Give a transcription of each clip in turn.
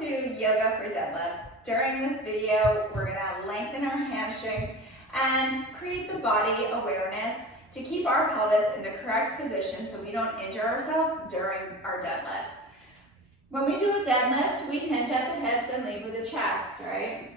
Welcome to Yoga for Deadlifts. During this video, we're going to lengthen our hamstrings and create the body awareness to keep our pelvis in the correct position so we don't injure ourselves during our deadlifts. When we do a deadlift, we hinge at the hips and lead with the chest, right?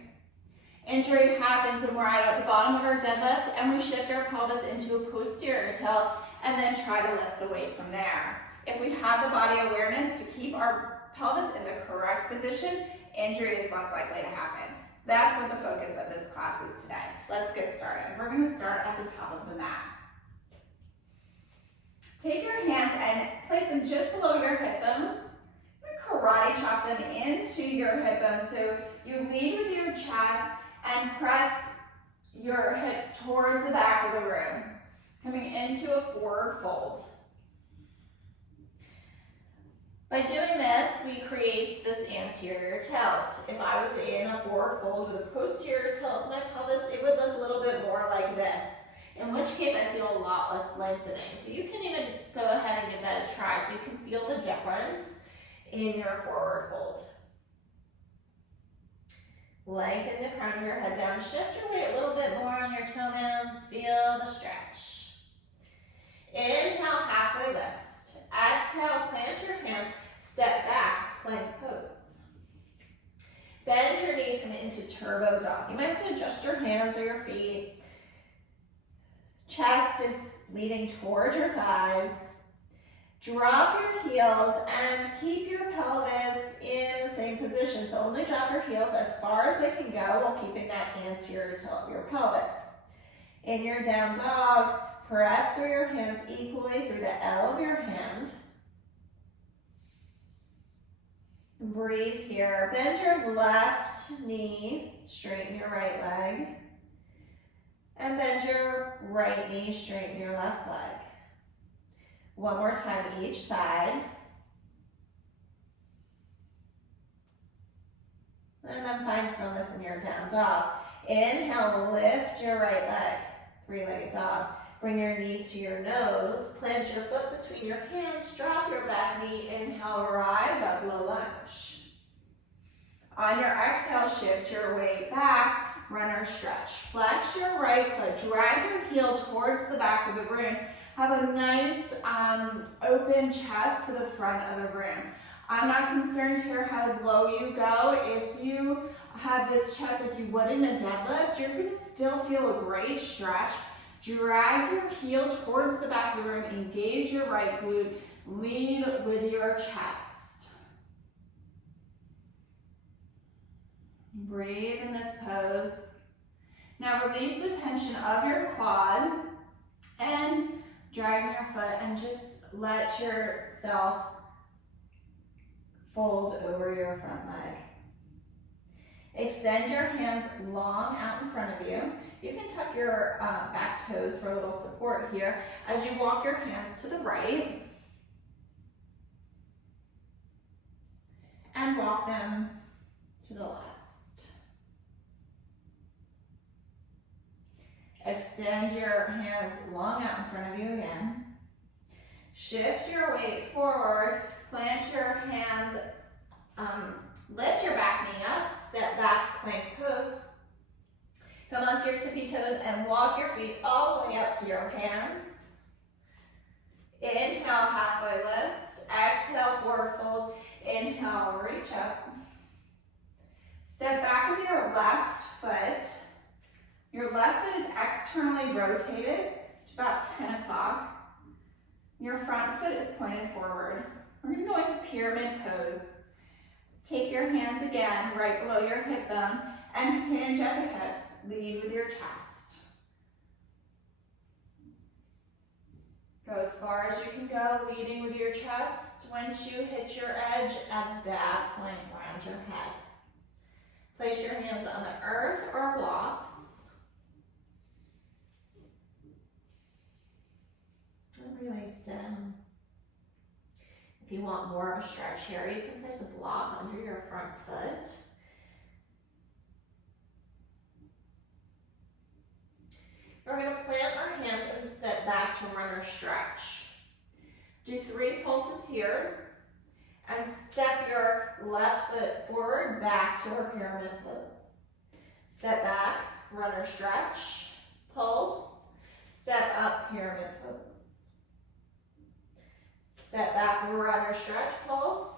Injury happens when we're at the bottom of our deadlift and we shift our pelvis into a posterior tilt and then try to lift the weight from there. If we have the body awareness to keep our pelvis in the correct position, injury is less likely to happen. That's what the focus of this class is today. Let's get started. We're going to start at the top of the mat. Take your hands and place them just below your hip bones. Karate chop them into your hip bones. So you lead with your chest and press your hips towards the back of the room, coming into a forward fold. By doing this, we create this anterior tilt. If I was in a forward fold with a posterior tilt of my pelvis, it would look a little bit more like this, in which case I feel a lot less lengthening. So you can even go ahead and give that a try so you can feel the difference in your forward fold. Lengthen the crown of your head down. Shift your weight a little bit more on your toenails. Feel the stretch. Inhale, halfway lift. Exhale, plant your hands, step back, plank pose. Bend your knees, come into turbo dog. You might have to adjust your hands or your feet. Chest is leading towards your thighs. Drop your heels and keep your pelvis in the same position. So only drop your heels as far as they can go while keeping that anterior tilt of your pelvis. In your down dog, press through your hands equally through the L of your hand. Breathe here. Bend your left knee, straighten your right leg. And bend your right knee, straighten your left leg. One more time each side. And then find stillness in your down dog. Inhale, lift your right leg, three-legged dog. Bring your knee to your nose, plant your foot between your hands, drop your back knee, inhale, rise up, low lunge. On your exhale, shift your weight back, runner stretch. Flex your right foot, drag your heel towards the back of the room. Have a nice open chest to the front of the room. I'm not concerned here how low you go. If you have this chest like you would in a deadlift, you're gonna still feel a great stretch. Drag your heel towards the back of the room, engage your right glute, lead with your chest. Breathe in this pose. Now release the tension of your quad and drag your foot and just let yourself fold over your front leg. Extend your hands long out in front of you. You can tuck your back toes for a little support here as you walk your hands to the right and walk them to the left. Extend your hands long out in front of you again. Shift your weight forward, plant your hands, lift your back knee up, step back, plank pose. Come onto your tippy toes and walk your feet all the way up to your hands. Inhale, halfway lift. Exhale, forward fold. Inhale, reach up. Step back with your left foot. Your left foot is externally rotated to about 10 o'clock. Your front foot is pointed forward. We're going to go into pyramid pose. Take your hands again right below your hip bone and hinge at the hips. Lead with your chest. Go as far as you can go, leading with your chest. Once you hit your edge, at that point, round your head. Place your hands on the earth or blocks. And release down. If you want more of a stretch here, you can place a block under your front foot. We're going to plant our hands and step back to runner stretch. Do 3 pulses here and step your left foot forward, back to our pyramid pose. Step back, runner stretch, pulse. Step up, pyramid pose. Step back, runner stretch, pulse,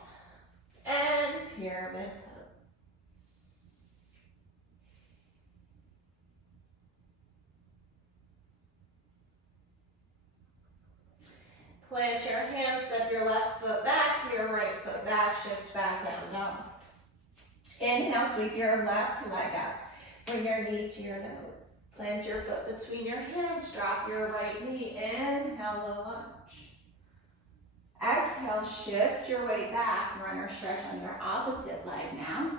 and pyramid pose. Plant your hands, step your left foot back, your right foot back, shift back, down dog. Inhale, sweep your left leg up. Bring your knee to your nose. Plant your foot between your hands, drop your right knee, inhale, low lunge. Exhale, shift your weight back, runner stretch on your opposite leg now.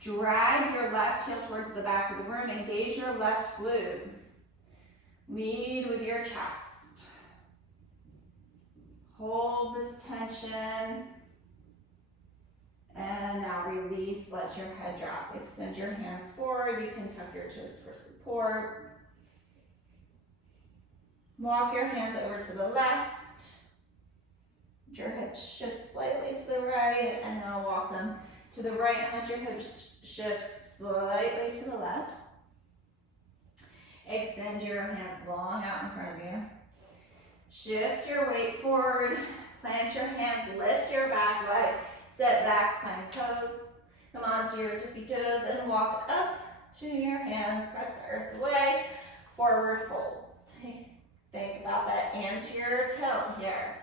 Drag your left heel towards the back of the room, engage your left glute. Lead with your chest. Hold this tension. And now release, let your head drop. Extend your hands forward. You can tuck your toes for support. Walk your hands over to the left. Your hips shift slightly to the right, and now walk them to the right and let your hips shift slightly to the left. Extend your hands long out in front of you. Shift your weight forward, plant your hands, lift your back leg, step back, plank pose. Come onto your tippy toes and walk up to your hands, press the earth away, forward folds. Think about that anterior tilt here.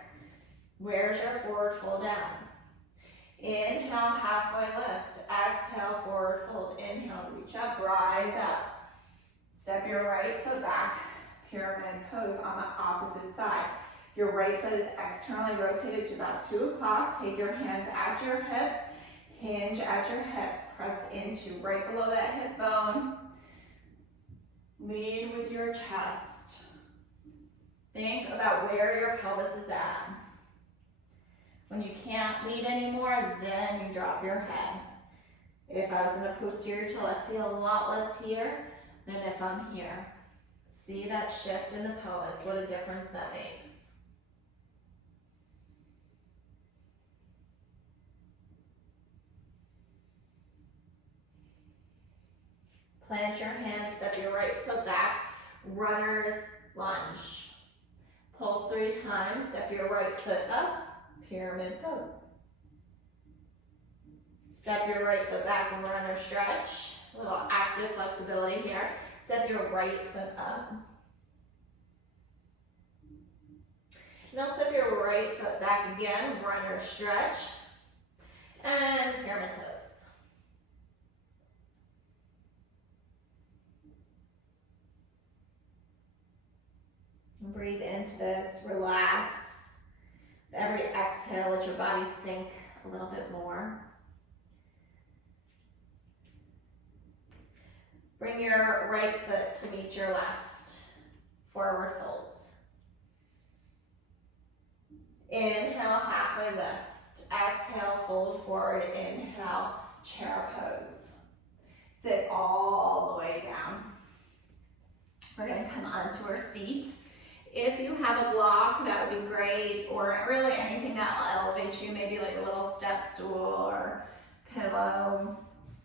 Where's your forward fold down? Inhale, halfway lift. Exhale, forward fold. Inhale, reach up, rise up. Step your right foot back. Pyramid pose on the opposite side. Your right foot is externally rotated to about 2 o'clock. Take your hands at your hips, hinge at your hips, press into right below that hip bone. Lead with your chest. Think about where your pelvis is at. When you can't lead anymore, then you drop your head. If I was in a posterior tilt, I feel a lot less here than if I'm here. See that shift in the pelvis, what a difference that makes. Plant your hands, step your right foot back, runner's lunge. Pulse 3 times, step your right foot up, pyramid pose. Step your right foot back, runner stretch. A little active flexibility here. Step your right foot up. Now step your right foot back again, runner stretch, and pyramid pose. Breathe into this, relax. With every exhale, let your body sink a little bit more. Bring your right foot to meet your left. Forward folds. Inhale, halfway lift. Exhale, fold forward. Inhale, chair pose. Sit all the way down. We're going to come onto our seat. If you have a block, that would be great, or really anything that will elevate you, maybe like a little step stool or pillow.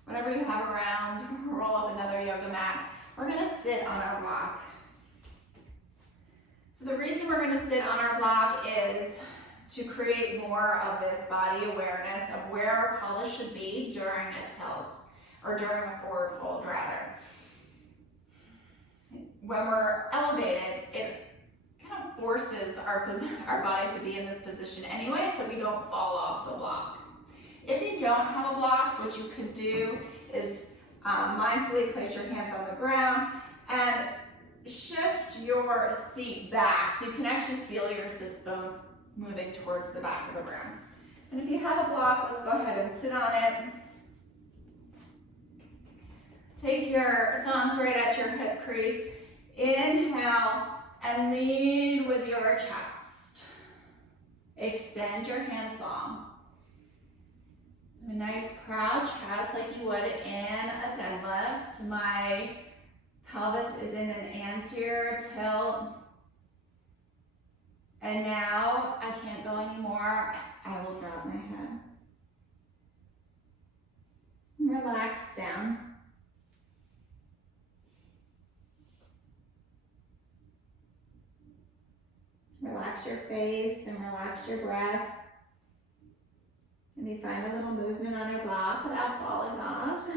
Whatever you have around, roll up another yoga mat. We're gonna sit on our block. So the reason we're gonna sit on our block is to create more of this body awareness of where our pelvis should be during a tilt, or during a forward fold rather. When we're elevated, it kind of forces our body to be in this position anyway, so we don't fall off the block. If you don't have a block, what you could do is mindfully place your hands on the ground and shift your seat back so you can actually feel your sits bones moving towards the back of the room. And if you have a block, let's go ahead and sit on it. Take your thumbs right at your hip crease. Inhale and lead with your chest. Extend your hands long. A nice proud chest like you would in a deadlift. My pelvis is in an anterior tilt. And now I can't go anymore. I will drop my head. relax down. Relax your face and relax your breath. Maybe find a little movement on your block without falling off.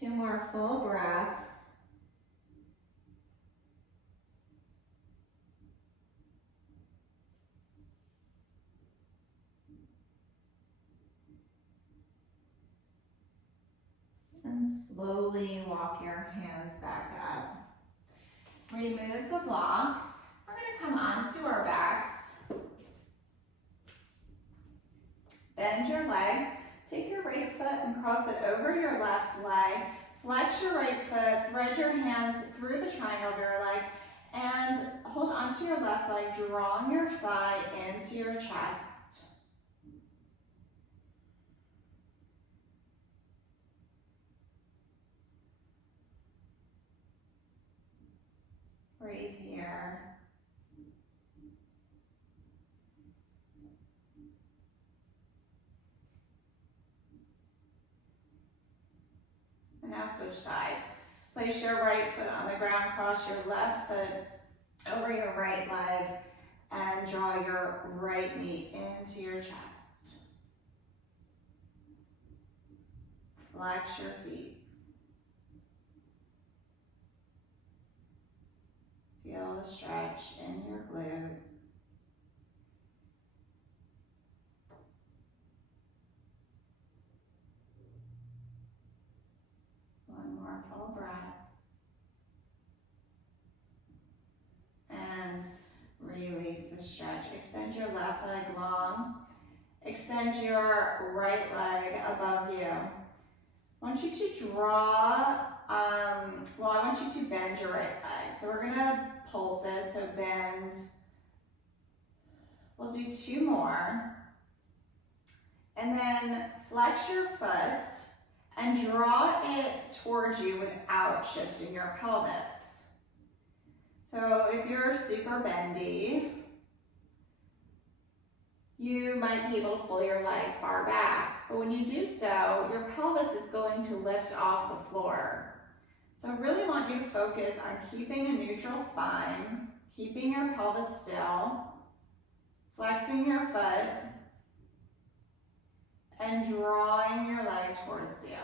2 more full breaths. And slowly walk your hands back up. Remove the block. We're going to come onto our backs. Bend your legs. Take your right foot and cross it over your left leg. Flex your right foot. Thread your hands through the triangle of your leg. And hold onto your left leg, drawing your thigh into your chest. Breathe here. And now switch sides. Place your right foot on the ground, cross your left foot over your right leg, and draw your right knee into your chest. Flex your feet. Feel the stretch in your glute. One more full breath. And release the stretch. Extend your left leg long. Extend your right leg above you. I want you to draw, I want you to bend your right leg. So we're gonna pulse it, so bend. We'll do 2 more. And then flex your foot and draw it towards you without shifting your pelvis. So if you're super bendy, you might be able to pull your leg far back. But when you do so, your pelvis is going to lift off the floor. So I really want you to focus on keeping a neutral spine, keeping your pelvis still, flexing your foot, and drawing your leg towards you.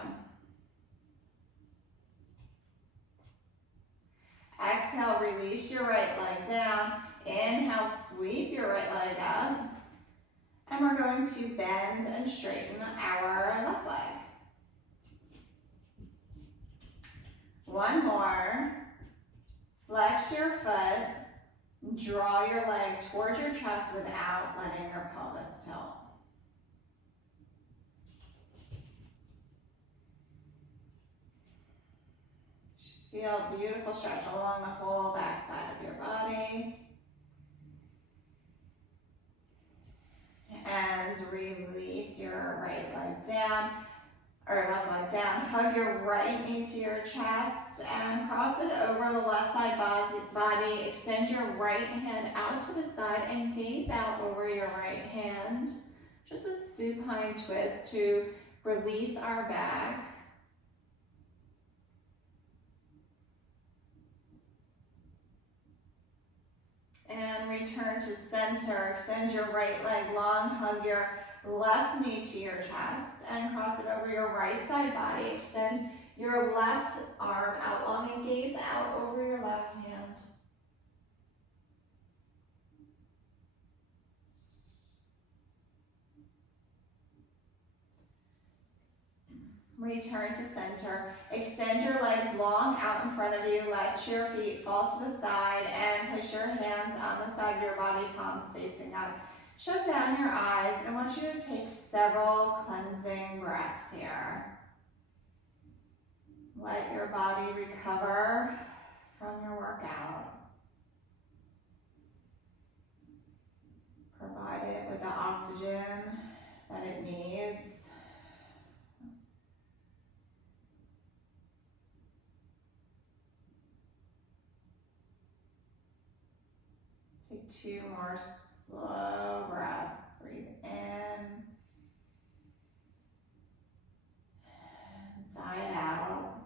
Exhale, release your right leg down. Inhale, sweep your right leg up. And we're going to bend and straighten our left leg. One more. Flex your foot. Draw your leg towards your chest without letting your pelvis tilt. Feel a beautiful stretch along the whole back side of your body. And release your right leg down, or left leg down. Hug your right knee to your chest and cross it over the left side body. Extend your right hand out to the side and gaze out over your right hand. Just a supine twist to release our back. And return to center. Extend your right leg long. Hug your left knee to your chest and cross it over your right side body. Extend your left arm out long and gaze out over your left hand. Return to center. Extend your legs long out in front of you. Let your feet fall to the side and place your hands on the side of your body, palms facing up. Shut down your eyes. I want you to take several cleansing breaths here. Let your body recover from your workout. Provide it with the oxygen that it needs. Take 2 more slow breaths. Breathe in. Sigh it out.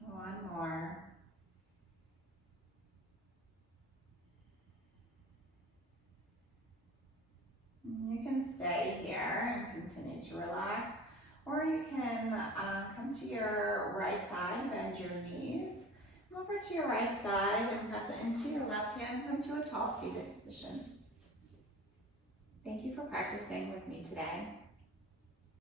1 more. You can stay here and continue to relax, or you can come to your right side, bend your knees, come over to your right side and press it into your left hand, come to a tall seated position. Thank you for practicing with me today.